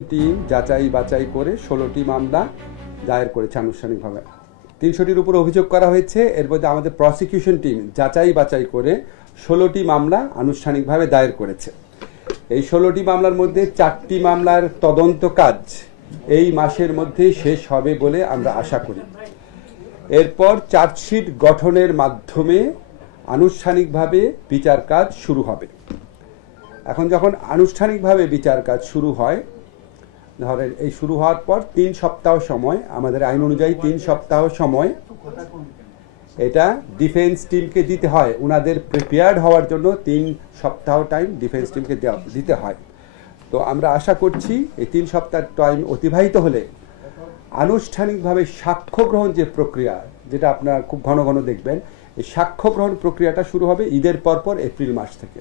Team যাচাই বাছাই করে 16টি মামলা দায়ের করেছে আনুষ্ঠানিকভাবে। 300টির উপর অভিযোগ করা হয়েছে। এর মধ্যে আমাদের প্রসিকিউশন টিম যাচাই বাছাই করে 16টি মামলা আনুষ্ঠানিকভাবে দায়ের করেছে। এই 16টি মামলার মধ্যে 4টি মামলার তদন্ত কাজ এই মাসের মধ্যে শেষ হবে বলে আমরা আশা করি। এরপর চার্জশিট গঠনের মাধ্যমে আনুষ্ঠানিকভাবে বিচার কাজ শুরু হবে। এখন যখন আনুষ্ঠানিকভাবে বিচার কাজ শুরু হয়, ধরেন এই শুরু হওয়ার পর 3 সপ্তাহ সময়, আমাদের আইন অনুযায়ী 3 সপ্তাহ সময় এটা ডিফেন্স টিমকে দিতে হয়। ওনাদের প্রিপেয়ার্ড হওয়ার জন্য 3 সপ্তাহ টাইম ডিফেন্স টিমকে দিতে হয়। তো আমরা আশা করছি এই 3 সপ্তাহ টাইম অতিবাহিত হলে আনুষ্ঠানিকভাবে সাক্ষ্য গ্রহণ যে প্রক্রিয়া, যেটা আপনারা খুব ঘন ঘন দেখবেন, এই সাক্ষ্য গ্রহণ প্রক্রিয়াটা শুরু হবে ঈদের পরপর এপ্রিল মাস থেকে।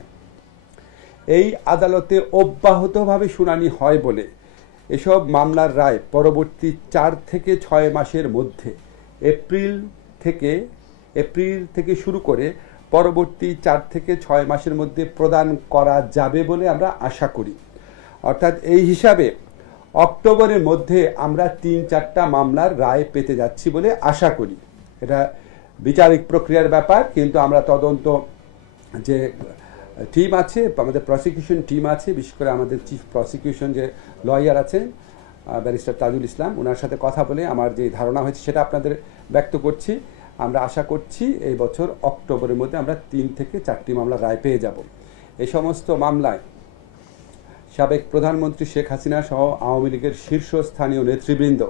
এই আদালতে অব্যাহতভাবে শুনানি হয় বলে এসব মামলার রায় পরবর্তী 4 থেকে 6 মাসের মধ্যে এপ্রিল থেকে শুরু করে পরবর্তী 4 থেকে 6 মাসের মধ্যে প্রদান করা যাবে বলে আমরা আশা করি। অর্থাৎ এই হিসাবে অক্টোবরের মধ্যে আমরা 3-4টা মামলার রায় পেতে যাচ্ছি বলে আশা করি। এটা বিচারিক প্রক্রিয়ার ব্যাপার, কিন্তু আমরা তদন্ত যে টিম আছে, আমাদের প্রসিকিউশন টিম আছে, বিশেষ করে আমাদের চিফ প্রসিকিউশন যে লয়ার আছেন ব্যারিস্টার তাজুল ইসলাম, ওনার সাথে কথা বলে আমার যে ধারণা হয়েছে সেটা আপনাদের ব্যক্ত করছি। আমরা আশা করছি এই বছর অক্টোবরের মধ্যে আমরা 3 থেকে 4টি মামলা রায় পেয়ে যাব। এই সমস্ত মামলায় সাবেক প্রধানমন্ত্রী শেখ হাসিনা সহ আওয়ামী লীগের শীর্ষস্থানীয় নেতৃবৃন্দ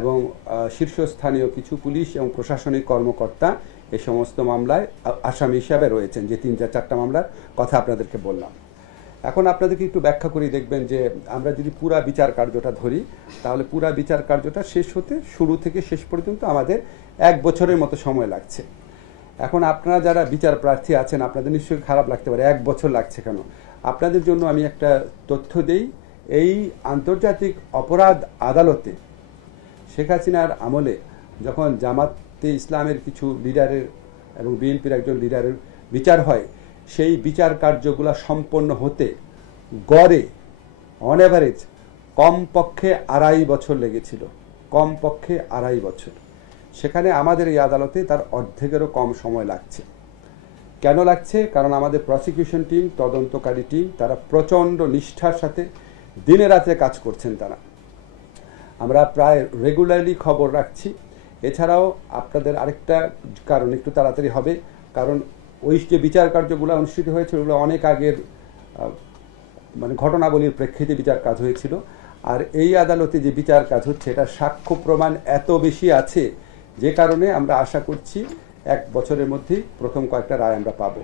এবং শীর্ষস্থানীয় কিছু পুলিশ এবং প্রশাসনিক কর্মকর্তা এই সমস্ত মামলায় আসামি হিসাবে রয়েছেন, যে 3-4টা মামলার কথা আপনাদেরকে বললাম। এখন আপনাদেরকে একটু ব্যাখ্যা করে দেখবেন যে আমরা যদি পুরা বিচার কার্যটা ধরি, তাহলে পুরা বিচার কার্যটা শেষ হতে শুরু থেকে শেষ পর্যন্ত আমাদের 1 বছরের মতো সময় লাগছে। এখন আপনারা যারা বিচার প্রার্থী আছেন, আপনাদের নিশ্চয়ই খারাপ লাগতে পারে 1 বছর লাগছে কেন। আপনাদের জন্য আমি একটা তথ্য দেই। এই আন্তর্জাতিক অপরাধ আদালতে শেখ হাসিনার আমলে যখন জামাতে ইসলামের কিছু লিডারের এবং বিএনপির একজন লিডারের বিচার হয়, সেই বিচার কার্যগুলো সম্পন্ন হতে গড়ে অন অ্যাভারেজ কমপক্ষে 2.5 বছর লেগেছিল, কমপক্ষে 2.5 বছর। সেখানে আমাদের এই আদালতে তার অর্ধেকেরও কম সময় লাগছে। কেন লাগছে? কারণ আমাদের প্রসিকিউশন টিম, তদন্তকারী টিম, তারা প্রচণ্ড নিষ্ঠার সাথে দিনে রাতে কাজ করছেন। তারা আমরা প্রায় রেগুলারলি খবর রাখছি। এছাড়াও আপনাদের আরেকটা কারণ একটু তাড়াতাড়ি হবে, কারণ ওই যে বিচার কার্যগুলো অনুষ্ঠিত হয়েছে ওগুলো অনেক আগের ঘটনাবলীর প্রেক্ষিতে বিচার কাজ হয়েছিল। আর এই আদালতে যে বিচার কাজ হচ্ছে এটা সাক্ষ্য প্রমাণ এত বেশি আছে, যে কারণে আমরা আশা করছি 1 বছরের মধ্যেই প্রথম কয়েকটা রায় আমরা পাবো।